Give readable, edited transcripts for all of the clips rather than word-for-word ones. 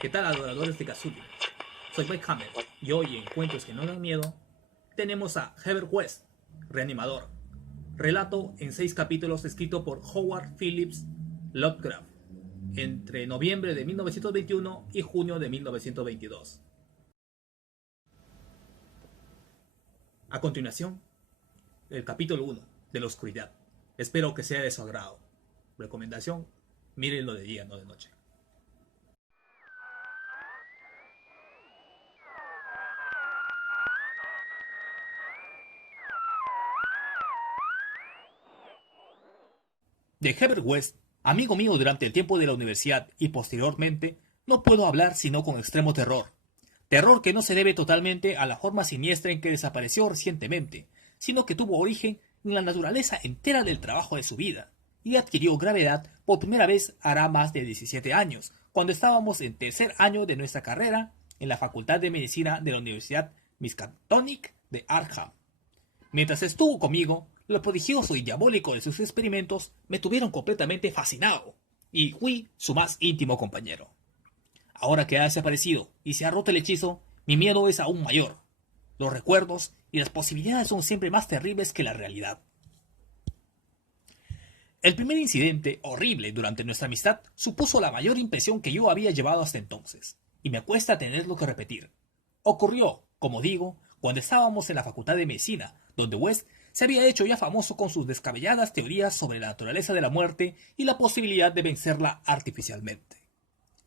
¿Qué tal, adoradores de Kazooie? Soy Mike Hammer y hoy en Cuentos que no dan miedo tenemos a Herbert West, Reanimador, relato en 6 capítulos escrito por Howard Phillips Lovecraft entre noviembre de 1921 y junio de 1922. A continuación, el capítulo 1 de la oscuridad. Espero que sea de su agrado. Recomendación: mírenlo de día, no de noche. De Herbert West, amigo mío durante el tiempo de la universidad y posteriormente, no puedo hablar sino con extremo terror. Terror que no se debe totalmente a la forma siniestra en que desapareció recientemente, sino que tuvo origen en la naturaleza entera del trabajo de su vida, y adquirió gravedad por primera vez hará más de 17 años, cuando estábamos en tercer año de nuestra carrera en la Facultad de Medicina de la Universidad Miskatonic de Arkham. Mientras estuvo conmigo, lo prodigioso y diabólico de sus experimentos me tuvieron completamente fascinado, y fui su más íntimo compañero. Ahora que ha desaparecido y se ha roto el hechizo, mi miedo es aún mayor. Los recuerdos y las posibilidades son siempre más terribles que la realidad. El primer incidente horrible durante nuestra amistad supuso la mayor impresión que yo había llevado hasta entonces, y me cuesta tenerlo que repetir. Ocurrió, como digo, cuando estábamos en la Facultad de Medicina, donde West se había hecho ya famoso con sus descabelladas teorías sobre la naturaleza de la muerte y la posibilidad de vencerla artificialmente.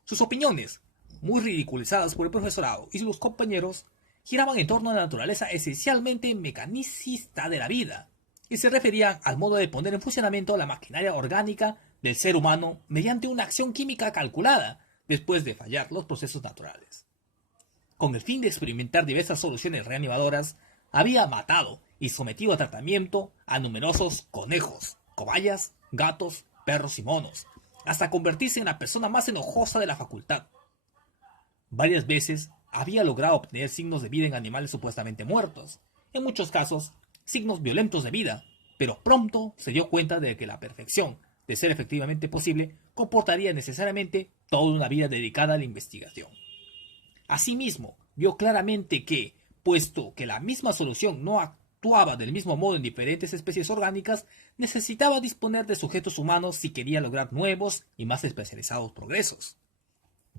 Sus opiniones, muy ridiculizadas por el profesorado y sus compañeros, giraban en torno a la naturaleza esencialmente mecanicista de la vida, y se referían al modo de poner en funcionamiento la maquinaria orgánica del ser humano mediante una acción química calculada después de fallar los procesos naturales. Con el fin de experimentar diversas soluciones reanimadoras, había matado y sometido a tratamiento a numerosos conejos, cobayas, gatos, perros y monos, hasta convertirse en la persona más enojosa de la facultad. Varias veces había logrado obtener signos de vida en animales supuestamente muertos, en muchos casos signos violentos de vida, pero pronto se dio cuenta de que la perfección, de ser efectivamente posible, comportaría necesariamente toda una vida dedicada a la investigación. Asimismo, vio claramente que, puesto que la misma solución no actuaba del mismo modo en diferentes especies orgánicas, necesitaba disponer de sujetos humanos si quería lograr nuevos y más especializados progresos.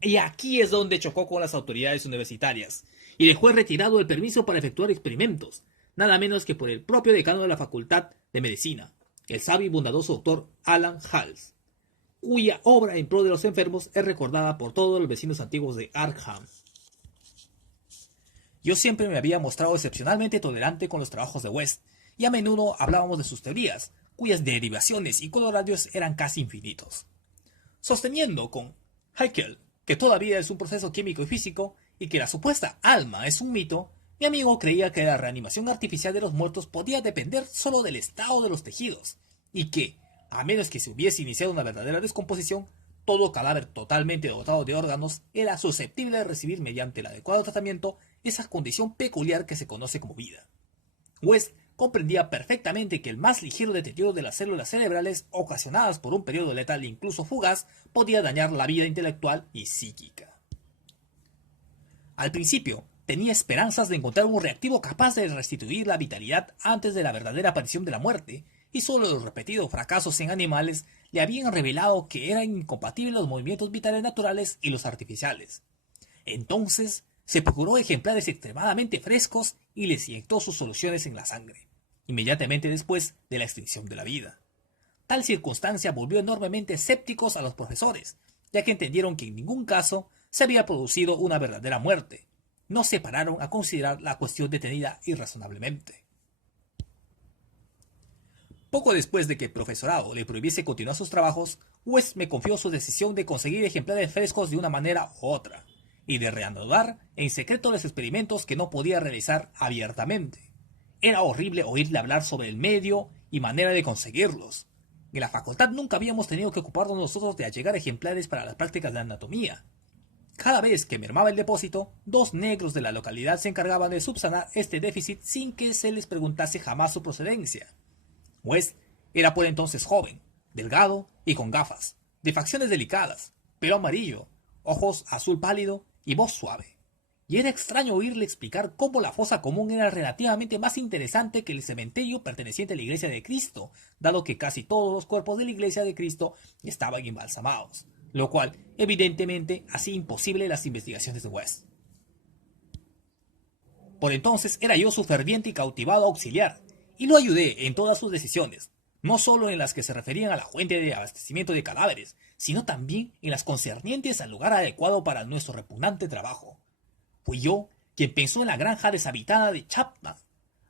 Y aquí es donde chocó con las autoridades universitarias, y dejó retirado el permiso para efectuar experimentos, nada menos que por el propio decano de la Facultad de Medicina, el sabio y bondadoso doctor Alan Hals, cuya obra en pro de los enfermos es recordada por todos los vecinos antiguos de Arkham. Yo siempre me había mostrado excepcionalmente tolerante con los trabajos de West, y a menudo hablábamos de sus teorías, cuyas derivaciones y coloradios eran casi infinitos. Sosteniendo con Haeckel que toda vida es un proceso químico y físico, y que la supuesta alma es un mito, mi amigo creía que la reanimación artificial de los muertos podía depender solo del estado de los tejidos, y que, a menos que se hubiese iniciado una verdadera descomposición, todo cadáver totalmente dotado de órganos era susceptible de recibir mediante el adecuado tratamiento esa condición peculiar que se conoce como vida. West comprendía perfectamente que el más ligero deterioro de las células cerebrales ocasionadas por un periodo letal incluso fugaz podía dañar la vida intelectual y psíquica. Al principio, tenía esperanzas de encontrar un reactivo capaz de restituir la vitalidad antes de la verdadera aparición de la muerte, y solo los repetidos fracasos en animales le habían revelado que eran incompatibles los movimientos vitales naturales y los artificiales. Entonces, se procuró ejemplares extremadamente frescos y les inyectó sus soluciones en la sangre, inmediatamente después de la extinción de la vida. Tal circunstancia volvió enormemente escépticos a los profesores, ya que entendieron que en ningún caso se había producido una verdadera muerte. No se pararon a considerar la cuestión detenida irrazonablemente. Poco después de que el profesorado le prohibiese continuar sus trabajos, West me confió su decisión de conseguir ejemplares frescos de una manera u otra, y de reanudar en secreto los experimentos que no podía realizar abiertamente. Era horrible oírle hablar sobre el medio y manera de conseguirlos. En la facultad nunca habíamos tenido que ocuparnos nosotros de allegar ejemplares para las prácticas de anatomía. Cada vez que mermaba el depósito, 2 negros de la localidad se encargaban de subsanar este déficit sin que se les preguntase jamás su procedencia. West era por entonces joven, delgado y con gafas, de facciones delicadas, pelo amarillo, ojos azul pálido y voz suave. Y era extraño oírle explicar cómo la fosa común era relativamente más interesante que el cementerio perteneciente a la Iglesia de Cristo, dado que casi todos los cuerpos de la Iglesia de Cristo estaban embalsamados, lo cual evidentemente hacía imposible las investigaciones de West. Por entonces era yo su ferviente y cautivado auxiliar, y lo ayudé en todas sus decisiones, no solo en las que se referían a la fuente de abastecimiento de cadáveres, sino también en las concernientes al lugar adecuado para nuestro repugnante trabajo. Fui yo quien pensó en la granja deshabitada de Chapman,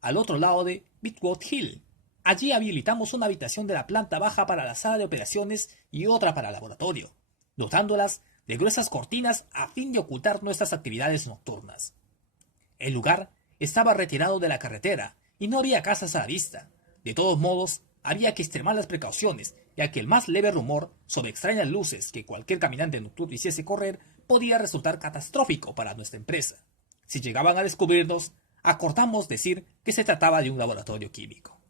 al otro lado de Bitwood Hill. Allí habilitamos una habitación de la planta baja para la sala de operaciones y otra para el laboratorio, dotándolas de gruesas cortinas a fin de ocultar nuestras actividades nocturnas. El lugar estaba retirado de la carretera y no había casas a la vista. De todos modos, había que extremar las precauciones, ya que el más leve rumor sobre extrañas luces que cualquier caminante nocturno hiciese correr podía resultar catastrófico para nuestra empresa. Si llegaban a descubrirnos, acordamos decir que se trataba de un laboratorio químico.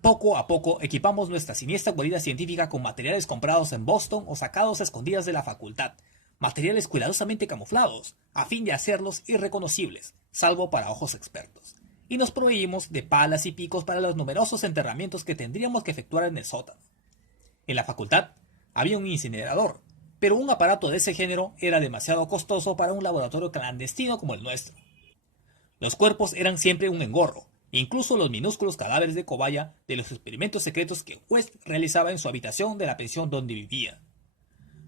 Poco a poco equipamos nuestra siniestra guarida científica con materiales comprados en Boston o sacados a escondidas de la facultad, materiales cuidadosamente camuflados, a fin de hacerlos irreconocibles, salvo para ojos expertos, y nos proveímos de palas y picos para los numerosos enterramientos que tendríamos que efectuar en el sótano. En la facultad había un incinerador, pero un aparato de ese género era demasiado costoso para un laboratorio clandestino como el nuestro. Los cuerpos eran siempre un engorro, incluso los minúsculos cadáveres de cobaya de los experimentos secretos que West realizaba en su habitación de la pensión donde vivía.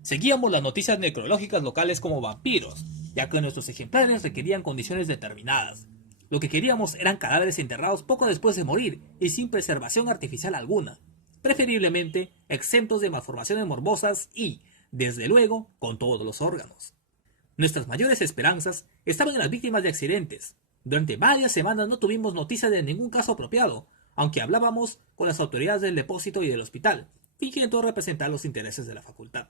Seguíamos las noticias necrológicas locales como vampiros, ya que nuestros ejemplares requerían condiciones determinadas. Lo que queríamos eran cadáveres enterrados poco después de morir y sin preservación artificial alguna, preferiblemente exentos de malformaciones morbosas y, desde luego, con todos los órganos. Nuestras mayores esperanzas estaban en las víctimas de accidentes. Durante varias semanas no tuvimos noticia de ningún caso apropiado, aunque hablábamos con las autoridades del depósito y del hospital, fingiendo representar los intereses de la facultad,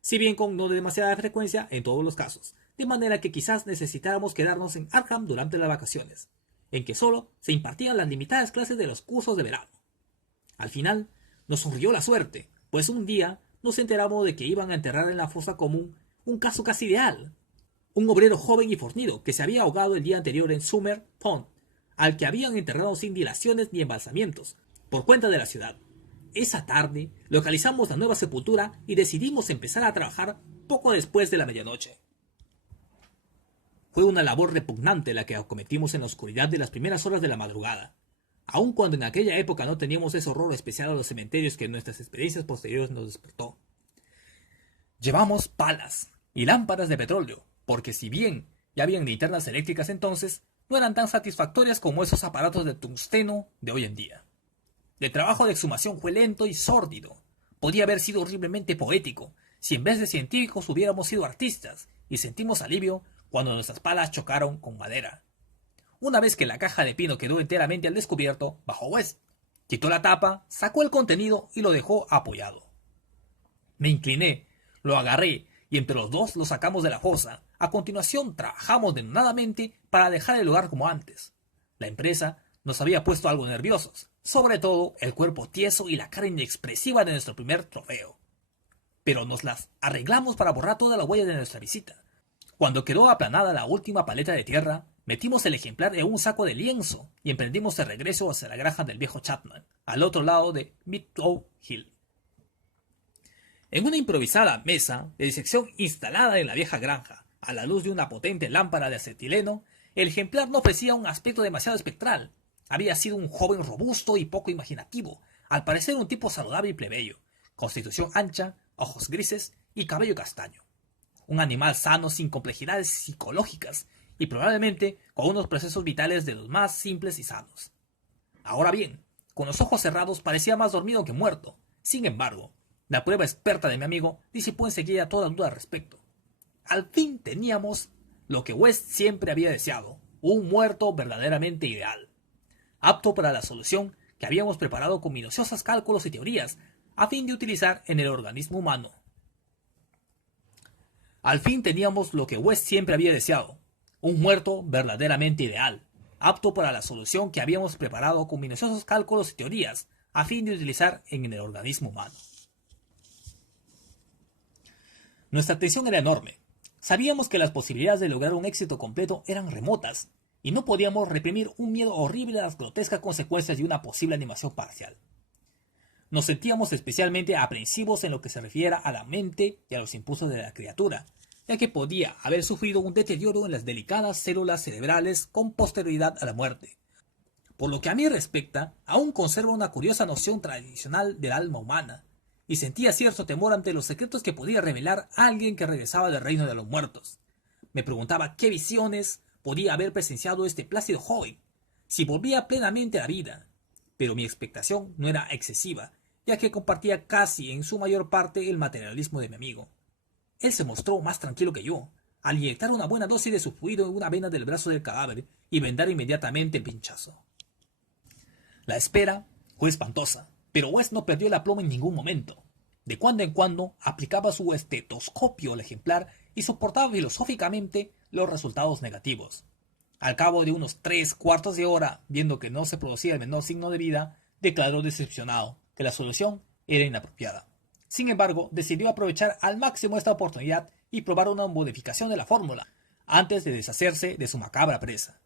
si bien con no demasiada frecuencia en todos los casos, de manera que quizás necesitáramos quedarnos en Arkham durante las vacaciones, en que solo se impartían las limitadas clases de los cursos de verano. Al final, nos sonrió la suerte, pues un día nos enteramos de que iban a enterrar en la fosa común un caso casi ideal. Un obrero joven y fornido que se había ahogado el día anterior en Summer Pond, al que habían enterrado sin dilaciones ni embalsamientos, por cuenta de la ciudad. Esa tarde localizamos la nueva sepultura y decidimos empezar a trabajar poco después de la medianoche. Fue una labor repugnante la que acometimos en la oscuridad de las primeras horas de la madrugada, aun cuando en aquella época no teníamos ese horror especial a los cementerios que en nuestras experiencias posteriores nos despertó. Llevamos palas y lámparas de petróleo, porque si bien ya habían linternas eléctricas entonces, no eran tan satisfactorias como esos aparatos de tungsteno de hoy en día. El trabajo de exhumación fue lento y sórdido. Podía haber sido horriblemente poético si en vez de científicos hubiéramos sido artistas, y sentimos alivio cuando nuestras palas chocaron con madera. Una vez que la caja de pino quedó enteramente al descubierto, bajó West, quitó la tapa, sacó el contenido y lo dejó apoyado. Me incliné, lo agarré y entre los dos lo sacamos de la fosa. A continuación trabajamos denodadamente para dejar el lugar como antes. La empresa nos había puesto algo nerviosos, sobre todo el cuerpo tieso y la cara inexpresiva de nuestro primer trofeo. Pero nos las arreglamos para borrar toda la huella de nuestra visita. Cuando quedó aplanada la última paleta de tierra, metimos el ejemplar en un saco de lienzo y emprendimos el regreso hacia la granja del viejo Chapman, al otro lado de Bitwood Hill. En una improvisada mesa de disección instalada en la vieja granja, a la luz de una potente lámpara de acetileno, el ejemplar no ofrecía un aspecto demasiado espectral. Había sido un joven robusto y poco imaginativo, al parecer un tipo saludable y plebeyo, constitución ancha, ojos grises y cabello castaño. Un animal sano sin complejidades psicológicas y probablemente con unos procesos vitales de los más simples y sanos. Ahora bien, con los ojos cerrados parecía más dormido que muerto. Sin embargo, la prueba experta de mi amigo disipó enseguida toda duda al respecto. Al fin teníamos lo que West siempre había deseado, un muerto verdaderamente ideal, apto para la solución que habíamos preparado con minuciosos cálculos y teorías a fin de utilizar en el organismo humano. Al fin teníamos lo que West siempre había deseado, un muerto verdaderamente ideal, apto para la solución que habíamos preparado con minuciosos cálculos y teorías a fin de utilizar en el organismo humano. Nuestra tensión era enorme. Sabíamos que las posibilidades de lograr un éxito completo eran remotas, y no podíamos reprimir un miedo horrible a las grotescas consecuencias de una posible animación parcial. Nos sentíamos especialmente aprensivos en lo que se refiere a la mente y a los impulsos de la criatura, ya que podía haber sufrido un deterioro en las delicadas células cerebrales con posterioridad a la muerte. Por lo que a mí respecta, aún conservo una curiosa noción tradicional del alma humana, y sentía cierto temor ante los secretos que podía revelar alguien que regresaba del reino de los muertos. Me preguntaba qué visiones podía haber presenciado este plácido joven, si volvía plenamente a la vida, pero mi expectación no era excesiva, ya que compartía casi en su mayor parte el materialismo de mi amigo. Él se mostró más tranquilo que yo, al inyectar una buena dosis de su fluido en una vena del brazo del cadáver y vendar inmediatamente el pinchazo. La espera fue espantosa, pero West no perdió el aplomo en ningún momento. De cuando en cuando aplicaba su estetoscopio al ejemplar y soportaba filosóficamente los resultados negativos. Al cabo de unos 3/4 de hora, viendo que no se producía el menor signo de vida, declaró decepcionado que la solución era inapropiada. Sin embargo, decidió aprovechar al máximo esta oportunidad y probar una modificación de la fórmula, antes de deshacerse de su macabra presa.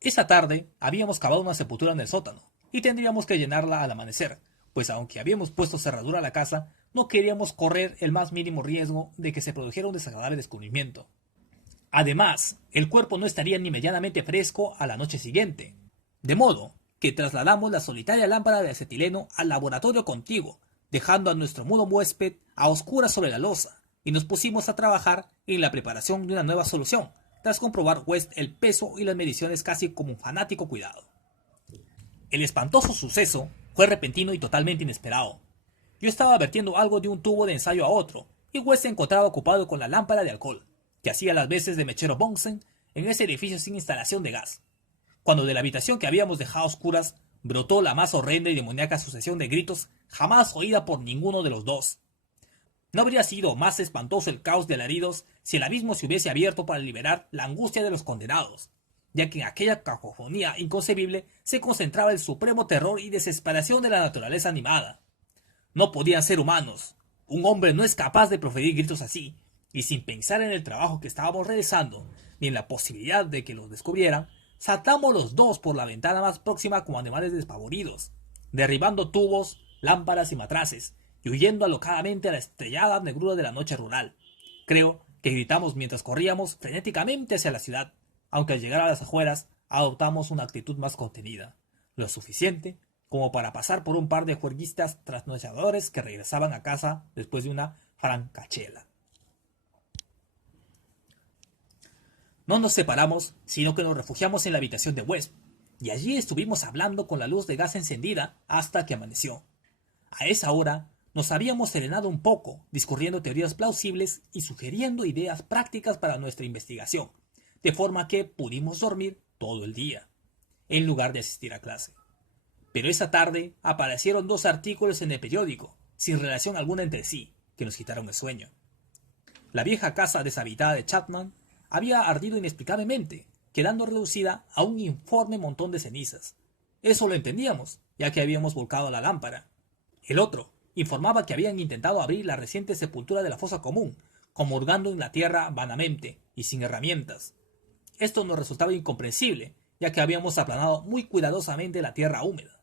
Esa tarde habíamos cavado una sepultura en el sótano, y tendríamos que llenarla al amanecer, pues aunque habíamos puesto cerradura a la casa, no queríamos correr el más mínimo riesgo de que se produjera un desagradable descubrimiento. Además, el cuerpo no estaría ni medianamente fresco a la noche siguiente, de modo que trasladamos la solitaria lámpara de acetileno al laboratorio contiguo, dejando a nuestro mudo huésped a oscuras sobre la losa, y nos pusimos a trabajar en la preparación de una nueva solución, tras comprobar West el peso y las mediciones casi como un fanático cuidado. El espantoso suceso fue repentino y totalmente inesperado. Yo estaba vertiendo algo de un tubo de ensayo a otro, y West se encontraba ocupado con la lámpara de alcohol, que hacía las veces de mechero Bunsen en ese edificio sin instalación de gas, cuando de la habitación que habíamos dejado a oscuras brotó la más horrenda y demoníaca sucesión de gritos jamás oída por ninguno de los dos. No habría sido más espantoso el caos de alaridos si el abismo se hubiese abierto para liberar la angustia de los condenados, ya que en aquella cacofonía inconcebible se concentraba el supremo terror y desesperación de la naturaleza animada. No podían ser humanos. Un hombre no es capaz de proferir gritos así, y sin pensar en el trabajo que estábamos realizando, ni en la posibilidad de que los descubrieran, saltamos los dos por la ventana más próxima como animales despavoridos, derribando tubos, lámparas y matraces, y huyendo alocadamente a la estrellada negrura de la noche rural. Creo que gritamos mientras corríamos frenéticamente hacia la ciudad, aunque al llegar a las afueras adoptamos una actitud más contenida, lo suficiente como para pasar por un par de juerguistas trasnochadores que regresaban a casa después de una francachela. No nos separamos, sino que nos refugiamos en la habitación de West, y allí estuvimos hablando con la luz de gas encendida hasta que amaneció. A esa hora nos habíamos serenado un poco, discurriendo teorías plausibles y sugiriendo ideas prácticas para nuestra investigación, de forma que pudimos dormir todo el día, en lugar de asistir a clase. Pero esa tarde aparecieron 2 artículos en el periódico, sin relación alguna entre sí, que nos quitaron el sueño. La vieja casa deshabitada de Chapman había ardido inexplicablemente, quedando reducida a un informe montón de cenizas. Eso lo entendíamos, ya que habíamos volcado la lámpara. El otro informaba que habían intentado abrir la reciente sepultura de la fosa común, como hurgando en la tierra vanamente y sin herramientas. Esto nos resultaba incomprensible, ya que habíamos aplanado muy cuidadosamente la tierra húmeda.